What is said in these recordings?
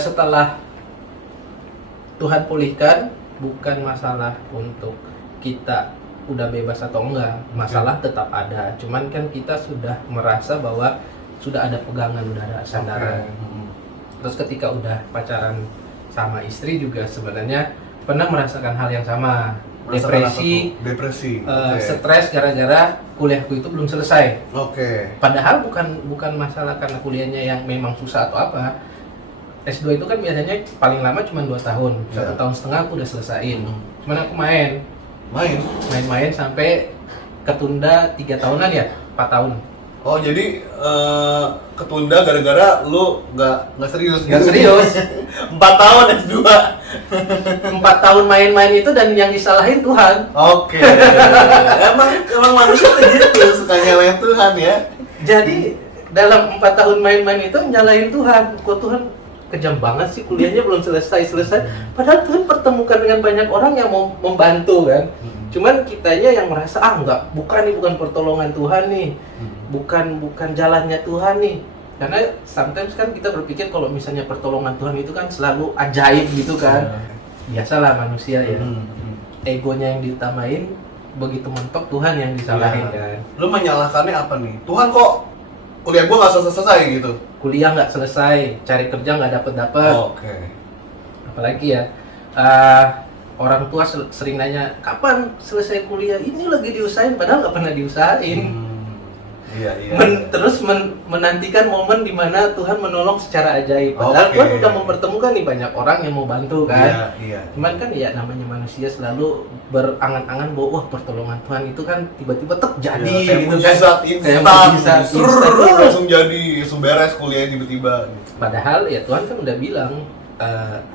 setelah Tuhan pulihkan, bukan masalah untuk kita udah bebas atau enggak, masalah tetap ada. Cuman kan kita sudah merasa bahwa sudah ada pegangan, udah ada sandaran. Terus ketika udah pacaran sama istri juga sebenarnya pernah merasakan hal yang sama. Depresi, stres gara-gara kuliahku itu belum selesai. Padahal bukan masalah karena kuliahnya yang memang susah atau apa. S2 itu kan biasanya paling lama cuma 2 tahun, 1,5 tahun aku udah selesaiin. Cuman aku main sampai ketunda 3 tahunan ya, 4 tahun. Oh jadi ketunda gara-gara lu nggak serius? Nggak serius. 4 tahun S2. 4 tahun main-main itu dan yang disalahin Tuhan. Oke. Emang manusia kayak gitu, suka nyalahin Tuhan ya. Jadi dalam 4 tahun main-main itu nyalahin Tuhan. Kok Tuhan kejam banget sih, kuliahnya belum selesai. Padahal Tuhan pertemukan dengan banyak orang yang mau membantu kan. Cuman kitanya yang merasa enggak, bukan pertolongan Tuhan nih. Bukan jalannya Tuhan nih. Karena sometimes kan kita berpikir kalau misalnya pertolongan Tuhan itu kan selalu ajaib gitu kan. Biasalah manusia ya. Egonya yang diutamain, begitu mentok Tuhan yang disalahin kan. Lu menyalahkannya apa nih? Tuhan kok kuliah gua nggak selesai gitu? Kuliah nggak selesai, cari kerja nggak dapet. Apalagi ya, orang tua sering nanya, kapan selesai kuliah? Ini lagi diusahain, padahal nggak pernah diusahain. Terus menantikan momen di mana Tuhan menolong secara ajaib. Padahal Tuhan udah mempertemukan nih banyak orang yang mau bantu kan. Cuman kan ya namanya manusia selalu berangan-angan bahwa wah pertolongan Tuhan itu kan tiba-tiba terjadi gitu kan. Kayak mujizat langsung jadi, langsung beres kuliah tiba-tiba. Padahal ya Tuhan kan udah bilang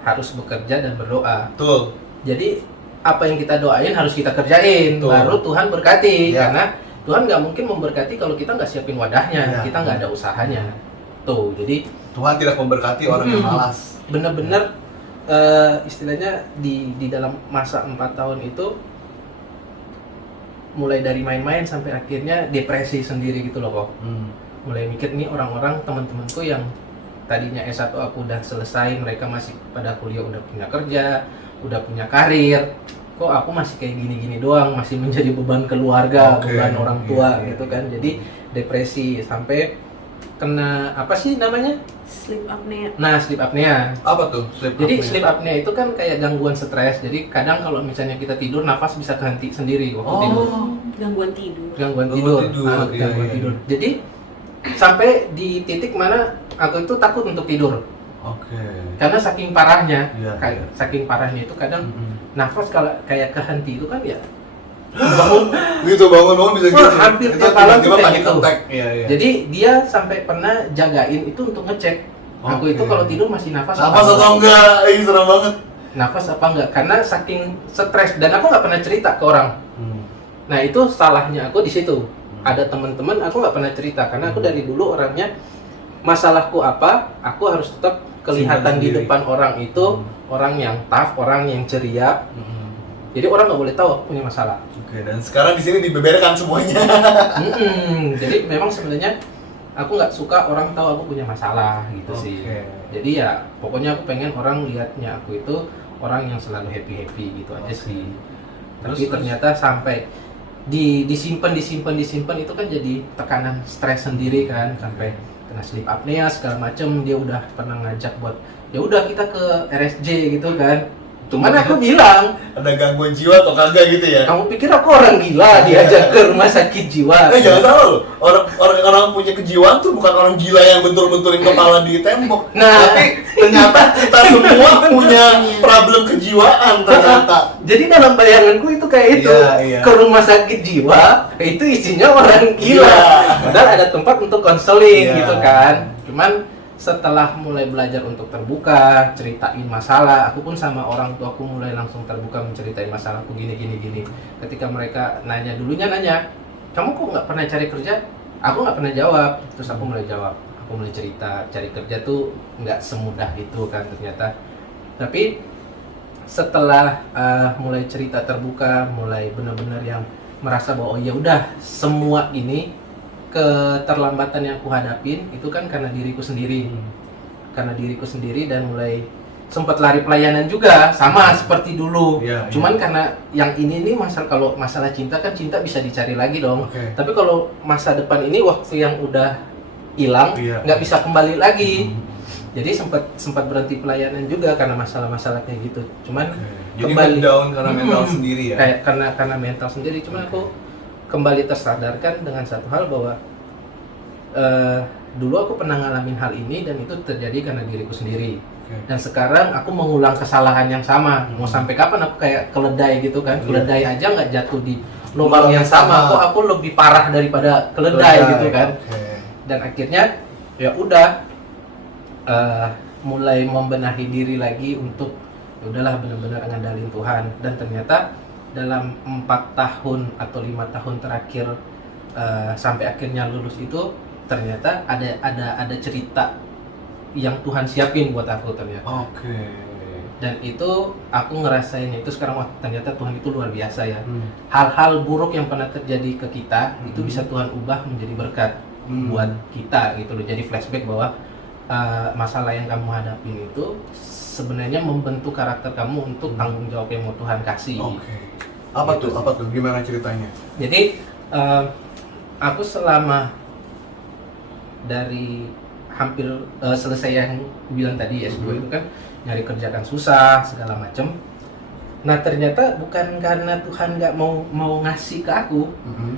harus bekerja dan berdoa. Betul. Jadi apa yang kita doain harus kita kerjain. Baru Tuhan berkati. Karena Tuhan nggak mungkin memberkati kalau kita nggak siapin wadahnya, kita nggak ada usahanya. Tuh, jadi Tuhan tidak memberkati orang yang malas. Bener-bener istilahnya di dalam masa 4 tahun itu mulai dari main-main sampai akhirnya depresi sendiri gitu loh kok. Mulai mikir nih orang-orang teman-temanku yang tadinya S1 aku udah selesai, mereka masih pada kuliah udah punya kerja, udah punya karir. Kok aku masih kayak gini-gini doang, masih menjadi beban keluarga, beban orang tua gitu kan. Jadi depresi sampai kena apa sih namanya? Sleep apnea. Nah, sleep apnea. Apa tuh sleep apnea? Jadi sleep apnea itu kan kayak gangguan stres. Jadi kadang kalau misalnya kita tidur, nafas bisa berhenti sendiri waktu tidur. Gangguan tidur. Gangguan tidur. Jadi sampai di titik mana aku itu takut untuk tidur. Karena saking parahnya, saking parahnya itu kadang nafas kalau kayak kehenti itu kan ya bangun bisa gitu. Hampir tiap malam tuh kayak gitu. Jadi dia sampai pernah jagain itu untuk ngecek aku itu kalau tidur masih nafas atau enggak. Serem banget. Nafas apa enggak? Karena saking stres dan aku nggak pernah cerita ke orang. Nah itu salahnya aku di situ. Ada teman-teman aku nggak pernah cerita karena aku dari dulu orangnya masalahku apa, aku harus tetap kelihatan di depan orang itu orang yang tough, orang yang ceria. Jadi orang nggak boleh tahu aku punya masalah. Dan sekarang di sini dibeberkan semuanya. Jadi memang sebenarnya aku nggak suka orang tahu aku punya masalah gitu sih. Jadi ya pokoknya aku pengen orang lihatnya aku itu orang yang selalu happy gitu aja sih. Tapi ternyata sampai disimpan itu kan jadi tekanan stres sendiri kan, sampai kena sleep apnea segala macem. Dia udah pernah ngajak buat ya udah kita ke RSJ gitu kan. Cuman aku bilang ada gangguan jiwa atau kagak gitu ya? Kamu pikir aku orang gila diajak ke rumah sakit jiwa? Jangan salah loh. Orang punya kejiwaan tuh bukan orang gila yang bentur-benturin kepala di tembok. Tapi ternyata kita semua punya problem kejiwaan ternyata. Jadi dalam bayanganku itu kayak itu. Ke rumah sakit jiwa itu isinya orang gila. Padahal ada tempat untuk konseling gitu kan. Cuman setelah mulai belajar untuk terbuka, ceritain masalah, aku pun sama orang tuaku mulai langsung terbuka menceritain masalahku gini. Ketika mereka dulunya nanya, kamu kok nggak pernah cari kerja? Aku nggak pernah jawab. Terus aku mulai jawab, aku mulai cerita, cari kerja tuh nggak semudah itu kan ternyata. Tapi setelah mulai cerita terbuka, mulai benar-benar yang merasa bahwa oh ya udah semua ini keterlambatan yang aku hadapin itu kan karena diriku sendiri. karena diriku sendiri dan mulai sempat lari pelayanan juga sama seperti dulu. Iya, Cuman karena yang ini nih kalau masalah cinta kan cinta bisa dicari lagi dong. Oke. Tapi kalau masa depan ini waktu yang udah hilang Iya. nggak bisa kembali lagi. Hmm. Jadi sempat berhenti pelayanan juga karena masalah-masalah kayak gitu. Cuman Jadi kembali down karena mental sendiri ya. kayak karena mental sendiri. Cuman aku kembali tersadarkan dengan satu hal bahwa dulu aku pernah ngalamin hal ini dan itu terjadi karena diriku sendiri. Oke. Dan sekarang aku mengulang kesalahan yang sama. Mau sampai kapan aku kayak keledai gitu kan? Iya. Keledai aja nggak jatuh di lubang yang sama. Kok aku lebih parah daripada keledai gitu kan? Oke. Dan akhirnya ya udah mulai membenahi diri lagi untuk ya udahlah benar-benar ngandalin Tuhan. Dan ternyata dalam 4 tahun atau 5 tahun terakhir sampai akhirnya lulus itu ternyata ada cerita yang Tuhan siapin buat aku ternyata. Oke. Dan itu aku ngerasainnya itu sekarang wah ternyata Tuhan itu luar biasa ya. Hmm. Hal-hal buruk yang pernah terjadi ke kita itu bisa Tuhan ubah menjadi berkat buat kita gitu loh. Jadi flashback bahwa masalah yang kamu hadapin itu sebenarnya membentuk karakter kamu untuk tanggung jawab yang mau Tuhan kasih. Oke. Apa Gitu tuh? sih. Apa tuh? Gimana ceritanya? Jadi aku selama dari hampir selesai yang bilang tadi S2 itu kan nyari kerja kan susah segala macem. Nah ternyata bukan karena Tuhan nggak mau ngasih ke aku,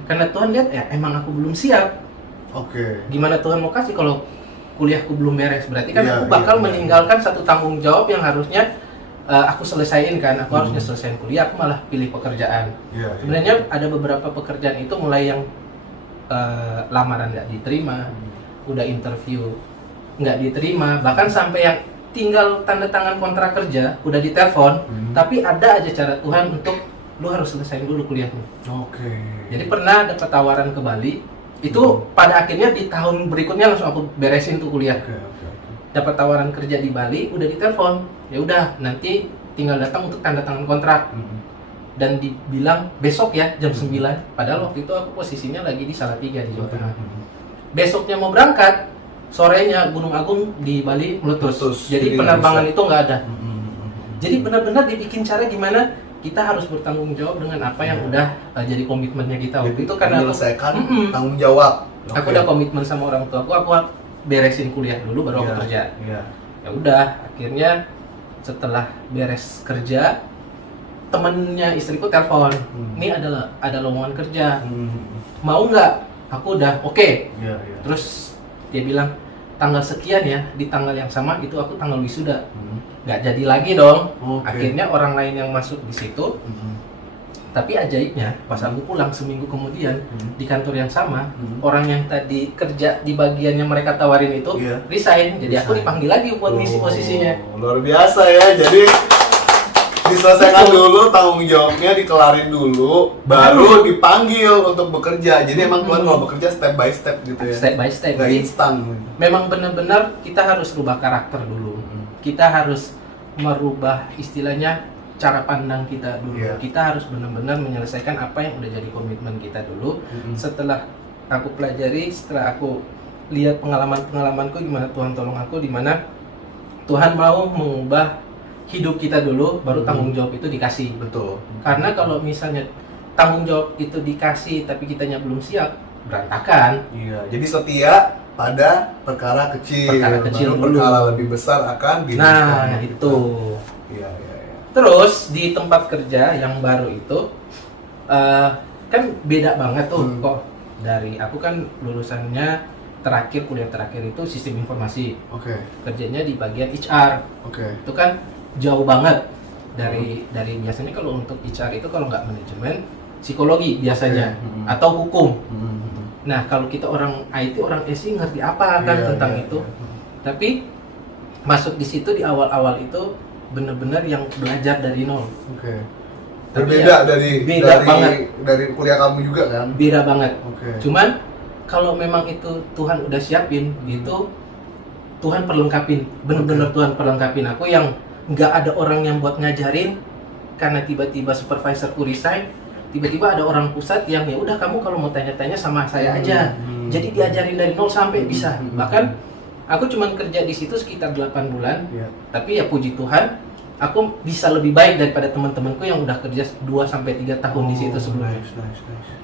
karena Tuhan lihat ya emang aku belum siap. Oke. Gimana Tuhan mau kasih kalau kuliahku belum beres? Berarti kan Iya, aku bakal iya, iya. meninggalkan satu tanggung jawab yang harusnya aku selesaiin kan. Aku harusnya selesaiin kuliah, aku malah pilih pekerjaan. Iya. Sebenarnya ada beberapa pekerjaan itu mulai yang lamaran nggak diterima, udah interview nggak diterima, bahkan sampai yang tinggal tanda tangan kontrak kerja udah ditelepon, tapi ada aja cara Tuhan untuk lu harus selesaiin dulu kuliahmu. Oke. Jadi pernah dapat tawaran ke Bali, itu pada akhirnya di tahun berikutnya langsung aku beresin tuh kuliah. Oke. Oke. Dapat tawaran kerja di Bali, udah ditelepon, ya udah nanti tinggal datang untuk tanda tangan kontrak. Dan dibilang besok ya jam 9, padahal waktu itu aku posisinya lagi di Salatiga di Jawa Tengah. Besoknya mau berangkat, sorenya Gunung Agung di Bali meletus. Meletus. Jadi Jadi penerbangan bisa. itu nggak ada. Jadi benar-benar dibikin cara gimana kita harus bertanggung jawab dengan apa yang udah jadi komitmennya kita waktu itu karena aku, menyelesaikan tanggung jawab. aku udah komitmen sama orang tua aku beresin kuliah dulu baru aku kerja. Iya. Ya udah, akhirnya setelah beres kerja temennya istriku telepon, ini ada lowongan kerja, mau nggak? Aku udah oke. Iya, iya. Terus dia bilang tanggal sekian ya, di tanggal yang sama itu aku tanggal wisuda. Nggak jadi lagi dong. Oke. Akhirnya orang lain yang masuk di situ. Tapi ajaibnya pas aku pulang seminggu kemudian di kantor yang sama, orang yang tadi kerja di bagian yang mereka tawarin itu Iya. resign. Jadi aku Resign. dipanggil lagi buat ngisi posisinya. Luar biasa ya. Jadi diselesaikan dulu tanggung jawabnya, dikelarin dulu, baru dipanggil untuk bekerja. Jadi emang Tuhan kalau bekerja step by step gitu ya. Step by step. Nggak Jadi instan. memang benar-benar kita harus rubah karakter dulu. Kita harus merubah istilahnya cara pandang kita dulu. Iya. Kita harus benar-benar menyelesaikan apa yang udah jadi komitmen kita dulu. Setelah aku pelajari, setelah aku lihat pengalamanku gimana Tuhan tolong aku, di mana Tuhan mau mengubah hidup kita dulu, baru tanggung jawab itu dikasih. Betul. Karena kalau misalnya tanggung jawab itu dikasih tapi kitanya belum siap, berantakan. Iya. Jadi setia pada perkara kecil. Perkara kecil baru dulu. perkara lebih besar akan Nah, itu. Iya, iya, iya. Terus di tempat kerja yang baru itu kan beda banget tuh kok. Dari aku kan lulusannya kuliah terakhir itu sistem informasi. Oke. Kerjanya di bagian HR. Oke. Itu kan jauh banget dari biasanya kalau untuk HR itu kalau nggak manajemen, psikologi biasanya atau hukum. Nah, kalau kita orang IT, orang SI ngerti apa kan Iya, tentang iya, itu. iya. Tapi masuk di situ di awal-awal itu bener-bener yang belajar dari nol. Oke. Tapi Berbeda ya, dari beda banget. dari kuliah kamu juga kan? Beda banget. Oke. Cuman kalau memang itu Tuhan udah siapin, itu Tuhan perlengkapin, bener-bener Tuhan perlengkapin aku yang nggak ada orang yang buat ngajarin, karena tiba-tiba supervisorku resign, tiba-tiba ada orang pusat yang ya udah kamu kalau mau tanya-tanya sama saya aja. Jadi diajarin dari nol sampai bisa. Bahkan Aku cuman kerja di situ sekitar 8 bulan, Iya. tapi ya puji Tuhan, aku bisa lebih baik daripada teman-temanku yang udah kerja 2 sampai 3 tahun di situ sebelumnya. Nice.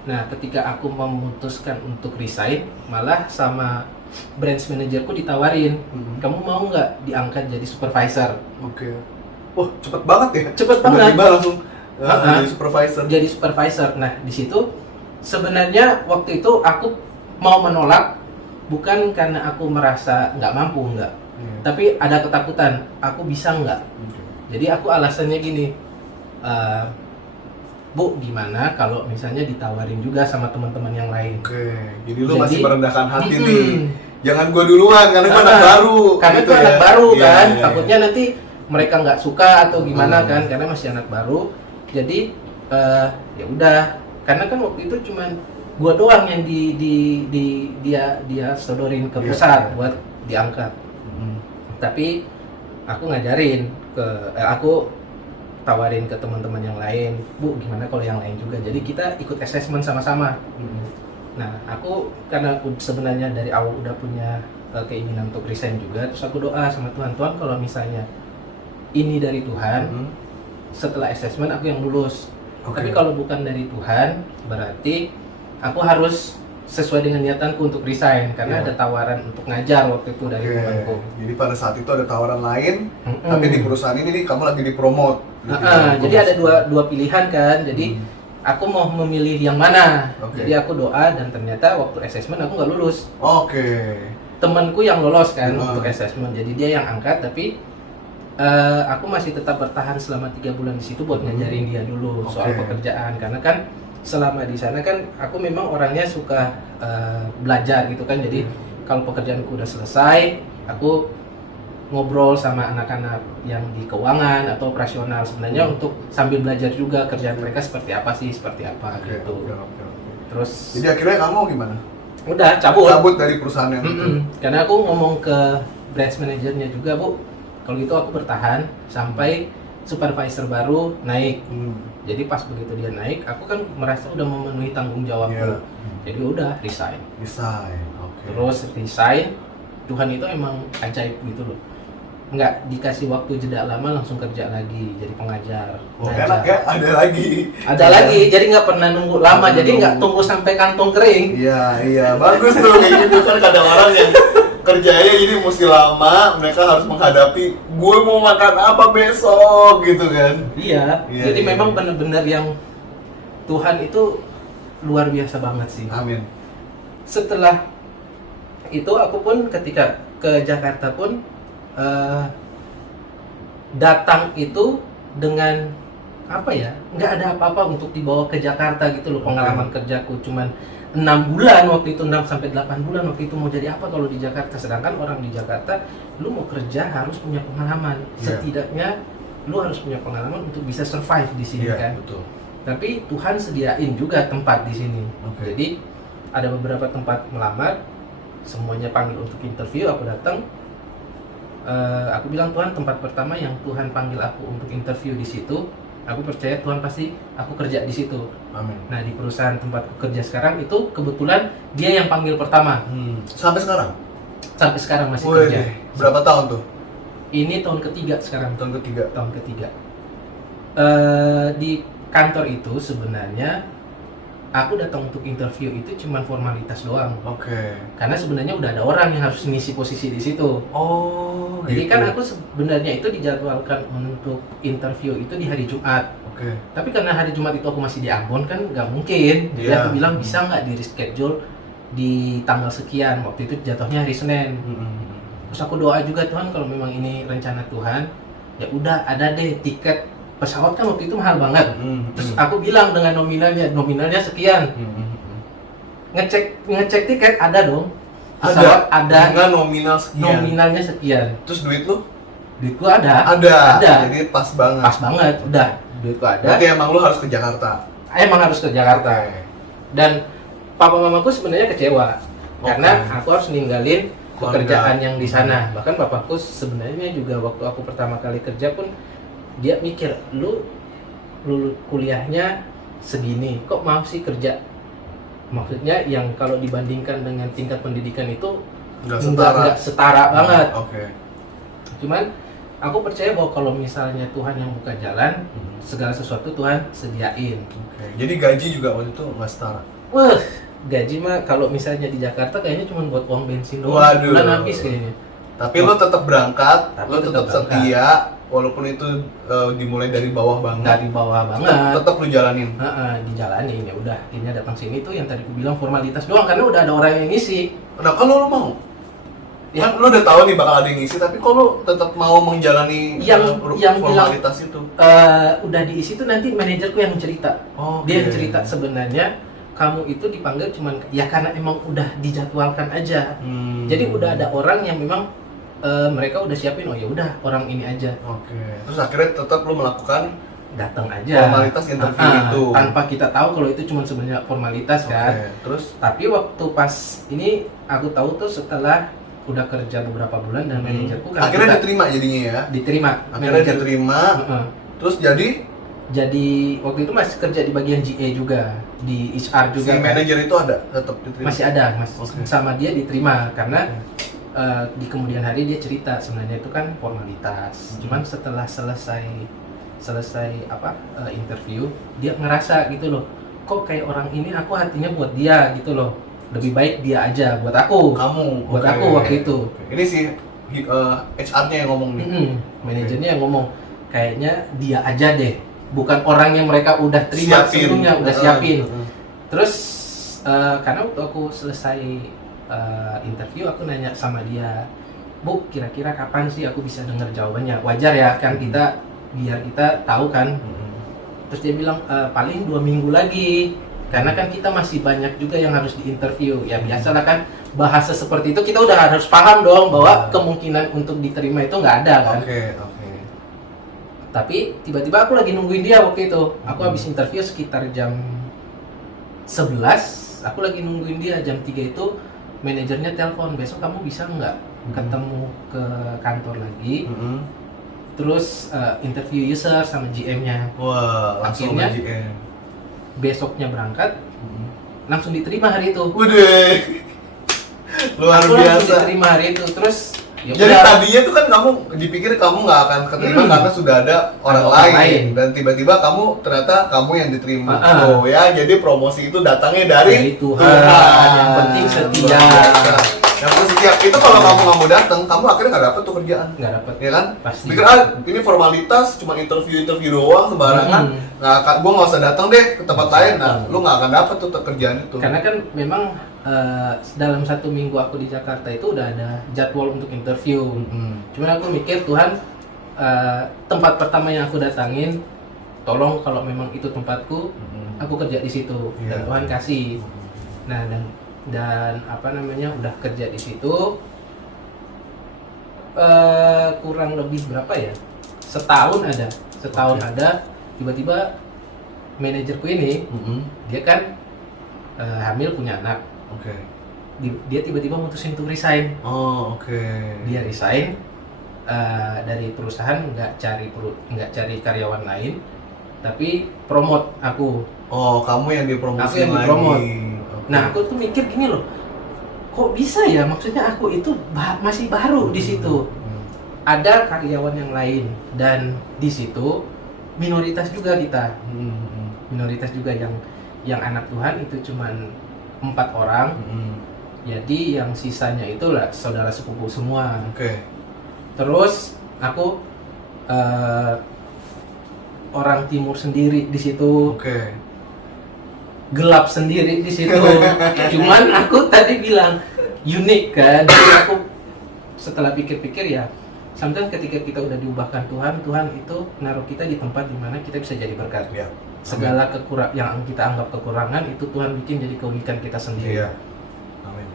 Nah, ketika aku memutuskan untuk resign, malah sama branch manajerku ditawarin, kamu mau nggak diangkat jadi supervisor? Oke. Wah, cepet banget ya. Cepet banget. Tiba-tiba langsung jadi supervisor. Jadi supervisor. Nah, di situ sebenarnya waktu itu aku mau menolak bukan karena aku merasa nggak mampu, nggak. Iya. Tapi ada ketakutan, aku bisa nggak? Oke. Jadi aku alasannya gini, Bu, gimana kalau misalnya ditawarin juga sama teman-teman yang lain? Oke, jadi lu Jadi- masih merendahkan hati Mm-mm. nih. Jangan gua duluan karena gua anak baru. Karena gitu itu anak ya. baru Iya, kan, iya, takutnya nanti mereka nggak suka atau gimana Hmm. kan, karena masih anak baru. Jadi ya udah, karena kan waktu itu cuman gua doang yang dia sodorin ke Iya, pusat iya. buat diangkat. Mm. Tapi aku ngajarin aku tawarin ke teman-teman yang lain, Bu, gimana kalau yang lain juga? Jadi kita ikut assessment sama-sama. Mm. Nah, aku karena sebenarnya dari awal udah punya keinginan untuk resign juga, terus aku doa sama Tuhan, Tuhan kalau misalnya ini dari Tuhan, Mm. setelah assessment aku yang lulus. Oke. Tapi kalau bukan dari Tuhan, berarti aku harus sesuai dengan niatanku untuk resign, karena Iya. ada tawaran untuk ngajar waktu itu dari Oke. temanku. Jadi pada saat itu ada tawaran lain, Mm-mm. tapi di perusahaan ini nih kamu lagi dipromot. gitu ya. Jadi ada dua pilihan kan, jadi Hmm. aku mau memilih yang mana. Oke. Jadi aku doa dan ternyata waktu assessment aku nggak lulus. Oke. Temanku yang lolos kan Hmm. untuk assessment, jadi dia yang angkat, tapi aku masih tetap bertahan selama 3 bulan di situ buat ngajarin dia dulu soal Oke. pekerjaan, karena kan selama di sana kan aku memang orangnya suka belajar gitu kan, jadi kalau pekerjaanku udah selesai aku ngobrol sama anak-anak yang di keuangan atau operasional sebenarnya untuk sambil belajar juga kerjaan mereka seperti apa Oke. gitu. Oke. Terus Jadi akhirnya kamu gimana? udah cabut. Cabut dari perusahaan yang itu. Mm-mm. Karena aku ngomong ke branch manajernya juga, Bu, kalau gitu aku bertahan sampai supervisor baru naik. Hmm. Jadi pas begitu dia naik, aku kan merasa udah memenuhi tanggung jawabku. Iya. Jadi udah resign. Resign. Oke. Terus resign, Tuhan itu emang ajaib gitu loh. Nggak dikasih waktu jeda lama langsung kerja lagi jadi pengajar. Oh, ngajar. enak ya, ada lagi. Ada lagi, jadi nggak pernah nunggu lama, jadi nggak Nunggu. tunggu sampai kantong kering. Iya, bagus tuh kayak gitu kan kadang orang yang kerjanya ini mesti lama, mereka harus menghadapi gue mau makan apa besok gitu kan. Iya, Iya, jadi iya. memang benar-benar yang Tuhan itu luar biasa banget sih. Amin. Setelah itu aku pun ketika ke Jakarta pun datang itu dengan apa ya, nggak ada apa-apa untuk dibawa ke Jakarta gitu loh. Pengalaman kerjaku cuman 6 bulan waktu itu, 6 sampai 8 bulan waktu itu, mau jadi apa kalau di Jakarta? Sedangkan orang di Jakarta, lu mau kerja harus punya pengalaman. Iya. Setidaknya lu harus punya pengalaman untuk bisa survive di sini kan. Betul. Tapi Tuhan sediain juga tempat di sini. Oke. Jadi ada beberapa tempat melamar, semuanya panggil untuk interview, aku datang. Aku bilang, Tuhan, tempat pertama yang Tuhan panggil aku untuk interview di situ, aku percaya Tuhan pasti aku kerja di situ. Amin. Nah, di perusahaan tempatku kerja sekarang itu kebetulan dia yang panggil pertama. Sampai sekarang? Sampai sekarang masih Wih, kerja. berapa tahun tuh? Ini tahun ketiga sekarang. Tahun ketiga. Tahun ketiga. Di kantor itu sebenarnya aku datang untuk interview itu cuma formalitas doang. Oke. Karena sebenarnya udah ada orang yang harus ngisi posisi di situ. Oh, Jadi gitu. kan aku sebenarnya itu dijadwalkan untuk interview itu di hari Jumat. Oke. Tapi karena hari Jumat itu aku masih di Ambon kan nggak mungkin. Jadi Iya. aku bilang bisa nggak di reschedule di tanggal sekian. Waktu itu jatuhnya hari Senin. Terus aku doa juga, Tuhan kalau memang ini rencana Tuhan, ya udah ada deh tiket pesawat kan waktu itu mahal banget. Terus aku bilang dengan nominalnya sekian. Ngecek tiket ada dong. Pesawat ada. Dengan nominal sekian. Nominalnya sekian. Terus duit lu? Duitku ada. Ada. Ada. Jadi pas banget. Pas banget, udah. Duitku ada. Berarti emang lu harus ke Jakarta. Emang harus ke Jakarta. Dan papa mamaku sebenarnya kecewa karena aku harus ninggalin pekerjaan yang di sana. Bahkan papaku sebenarnya juga waktu aku pertama kali kerja pun dia mikir, lu kuliahnya segini, kok mau sih kerja? Maksudnya yang kalau dibandingkan dengan tingkat pendidikan itu nggak setara banget. Oke. Cuman aku percaya bahwa kalau misalnya Tuhan yang buka jalan, segala sesuatu Tuhan sediain. Oke. Jadi gaji juga waktu itu nggak setara. Wah, gaji mah kalau misalnya di Jakarta kayaknya cuma buat uang bensin doang. Waduh. Bulan habis kayaknya. Tapi lo tetap berangkat, Tapi lo tetap tetap setia, walaupun itu dimulai dari bawah banget. Dari bawah banget. Tetap lo jalanin. Dijalanin ya udah. Akhirnya datang sini tuh yang tadi aku bilang formalitas doang karena udah ada orang yang ngisi. Nah kalau lo mau, Ya. kan lo udah tahu nih bakal ada yang ngisi, tapi kok lo tetap mau menjalani Yang formalitas itu? Udah diisi tuh nanti manajerku yang cerita. Oke. Dia yang cerita sebenarnya kamu itu dipanggil cuman ya karena emang udah dijadwalkan aja. Jadi udah ada orang yang memang mereka udah siapin, oh ya udah orang ini aja. Oke. Terus akhirnya tetap lo melakukan Datang aja. formalitas interview itu. Tanpa kita tahu kalau itu cuma sebenarnya formalitas kan. Oke. Terus Tapi waktu pas ini aku tahu tuh setelah udah kerja beberapa bulan dan manajerku kan akhirnya diterima jadinya ya. diterima. Akhirnya diterima. Terus Jadi waktu itu masih kerja di bagian GA juga, di HR juga. si kan. manajer itu ada tetap diterima. Masih ada, Oke. sama dia diterima karena di kemudian hari dia cerita sebenarnya itu kan formalitas. Cuman setelah selesai interview, dia ngerasa gitu loh, kok kayak orang ini aku hatinya buat dia gitu loh. Lebih baik dia aja buat aku. Kamu. Buat Oke. aku waktu itu. Ini si HR-nya yang ngomong nih. Manajernya yang ngomong, kayaknya dia aja deh. Bukan orang yang mereka udah terima sebelumnya, udah siapin. Terus karena waktu aku selesai interview, aku nanya sama dia, Bu, kira-kira kapan sih aku bisa dengar jawabannya? Wajar ya kan kita, biar kita tahu kan. Terus dia bilang paling 2 minggu lagi, karena kan kita masih banyak juga yang harus diinterview. Ya biasalah kan, bahasa seperti itu kita udah harus paham dong bahwa kemungkinan untuk diterima itu nggak ada kan. Oke. Tapi tiba-tiba aku lagi nungguin dia waktu itu. Aku habis interview sekitar jam 11, aku lagi nungguin dia. Jam 3 itu manajernya telepon, besok kamu bisa nggak ketemu ke kantor lagi, terus interview user sama GM-nya. Wah, langsung Akhirnya, GM. besoknya berangkat, langsung diterima hari itu. Waduh. Luar Aku langsung biasa. diterima hari itu. Terus ya Jadi udah. tadinya tuh kan kamu dipikir kamu nggak akan keterima karena sudah ada orang lain. Dan tiba-tiba kamu ternyata kamu yang diterima. Oh ya, jadi promosi itu datangnya dari Dari Tuhan. Yang penting setia. Yang penting setia. Itu kalau kamu nggak mau datang, kamu akhirnya nggak dapet tuh kerjaan. Nggak dapet. Ya kan? Pasti. Pikir ini formalitas, cuma interview doang sembarangan. Nggak akan, gua nggak usah datang deh ke tempat lain. Nah, lu nggak akan dapet tuh kerjaan itu. Karena kan memang dalam 1 minggu aku di Jakarta itu udah ada jadwal untuk interview. Cuman aku mikir Tuhan, tempat pertama yang aku datangin, tolong kalau memang itu tempatku, aku kerja di situ. Dan Tuhan kasih. Nah dan apa namanya, udah kerja di situ kurang lebih berapa ya? Setahun ada. Tiba-tiba manajerku ini, dia kan hamil punya anak. Dia tiba-tiba mutusin untuk resign. Dia resign dari perusahaan, nggak cari karyawan lain, tapi promote aku. Oh, kamu yang dipromosi Aku yang lagi. dipromot. Nah, aku tuh mikir gini loh, kok bisa ya? Maksudnya aku itu masih baru di situ. Ada karyawan yang lain dan di situ minoritas juga kita. Minoritas juga yang anak Tuhan itu cuman 4 orang. Jadi yang sisanya itulah saudara sepupu semua. Terus aku orang timur sendiri di situ. Gelap sendiri di situ. Cuman aku tadi bilang unik kan. Jadi aku setelah pikir-pikir ya, sometimes ketika kita udah diubahkan Tuhan itu naruh kita di tempat dimana kita bisa jadi berkat. Segala yang kita anggap kekurangan itu Tuhan bikin jadi keunikan kita sendiri. Amin.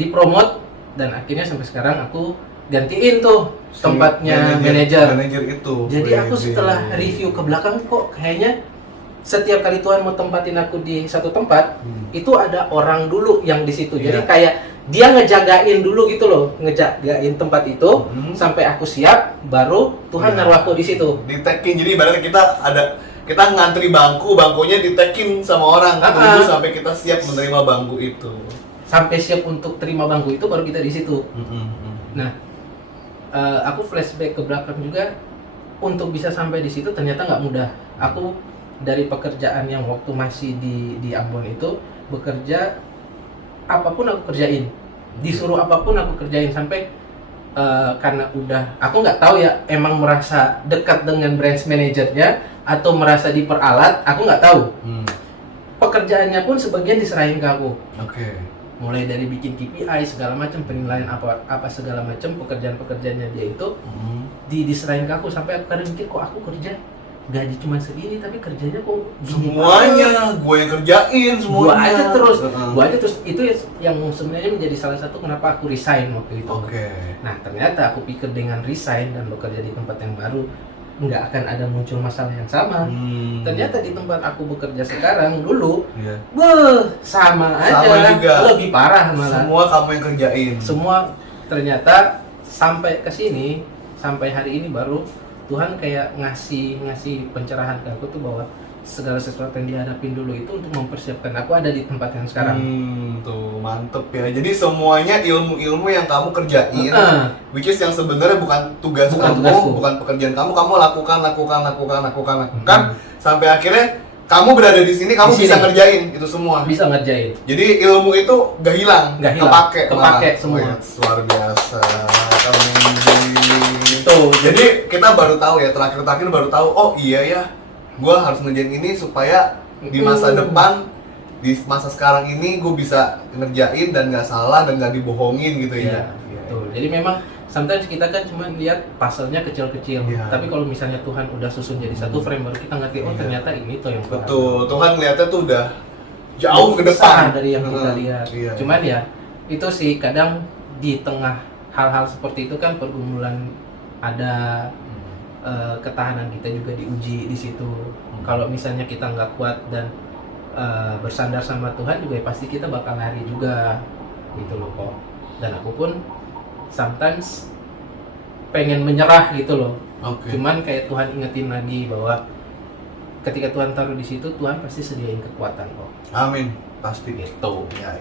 Dipromot dan akhirnya sampai sekarang aku gantiin tuh tempatnya manajer itu. Jadi aku setelah review ke belakang, kok kayaknya setiap kali Tuhan mau tempatin aku di satu tempat, itu ada orang dulu yang di situ. Jadi kayak dia ngejagain dulu gitu loh, ngejagain tempat itu sampai aku siap, baru Tuhan naruh aku di situ. Di tagging, jadi ibaratnya kita ngantri bangkunya di tagging sama orang tunggu sampai kita siap menerima bangku itu. sampai siap untuk terima bangku itu baru kita di situ. Nah, aku flashback ke belakang juga, untuk bisa sampai di situ ternyata nggak mudah. Aku dari pekerjaan yang waktu masih di Ambon itu bekerja, apapun aku kerjain, disuruh apapun aku kerjain, sampai karena aku nggak tahu ya, emang merasa dekat dengan branch manajernya atau merasa diperalat, aku nggak tahu. Pekerjaannya pun sebagian diserahin ke aku. Oke. Mulai dari bikin KPI segala macam, penilaian apa segala macam, pekerjaan-pekerjaannya dia itu diserahin ke aku, sampai aku kadang mikir, kok aku kerja gaji cuma segini tapi kerjanya kok gini Semuanya gue yang kerjain, gua semuanya. aja terus. Itu yang sebenarnya menjadi salah satu kenapa aku resign waktu itu. Oke. Nah, ternyata aku pikir dengan resign dan bekerja di tempat yang baru nggak akan ada muncul masalah yang sama. Ternyata di tempat aku bekerja sekarang dulu, Iya. sama aja, Sama juga. lebih parah malah. Semua kamu yang kerjain. Semua ternyata sampai ke sini, sampai hari ini baru Tuhan kayak ngasih pencerahan ke aku tuh, bahwa segala sesuatu yang dihadapin dulu itu untuk mempersiapkan aku ada di tempat yang sekarang. Tuh mantep ya. Jadi semuanya ilmu-ilmu yang kamu kerjain, which is yang sebenarnya bukan tugas Bukan kamu, tugasku. bukan pekerjaan kamu lakukan sampai akhirnya kamu berada di sini, kamu Di bisa sini. ngerjain itu semua. Bisa ngerjain. Jadi ilmu itu gak hilang, Nggak hilang, kepake kepake malah. semua. Wih, luar biasa. Tuh, Jadi kita baru tahu ya, terakhir baru tahu, oh iya ya, gua harus ngerjain ini supaya di masa depan, di masa sekarang ini gue bisa ngerjain dan nggak salah dan nggak dibohongin gitu ya. Iya, betul. Jadi memang sometimes kita kan cuma lihat puzzle-nya kecil-kecil, Iya. tapi kalau misalnya Tuhan udah susun jadi satu frame, baru kita ngerti, oh Iya. ternyata ini tuh yang Betul, Tuhan ngeliatnya tuh udah jauh ke besar depan dari yang kita lihat. Iya. Cuman ya itu sih, kadang di tengah hal-hal seperti itu kan pergumulan ada, ketahanan kita juga diuji di situ. Kalau misalnya kita nggak kuat dan bersandar sama Tuhan juga, ya pasti kita bakal lari juga gitu loh kok. Dan aku pun sometimes pengen menyerah gitu loh. Oke. Cuman kayak Tuhan ingetin lagi bahwa ketika Tuhan taruh di situ, Tuhan pasti sediain kekuatan kok. Amin, pasti. Gitu. Ya.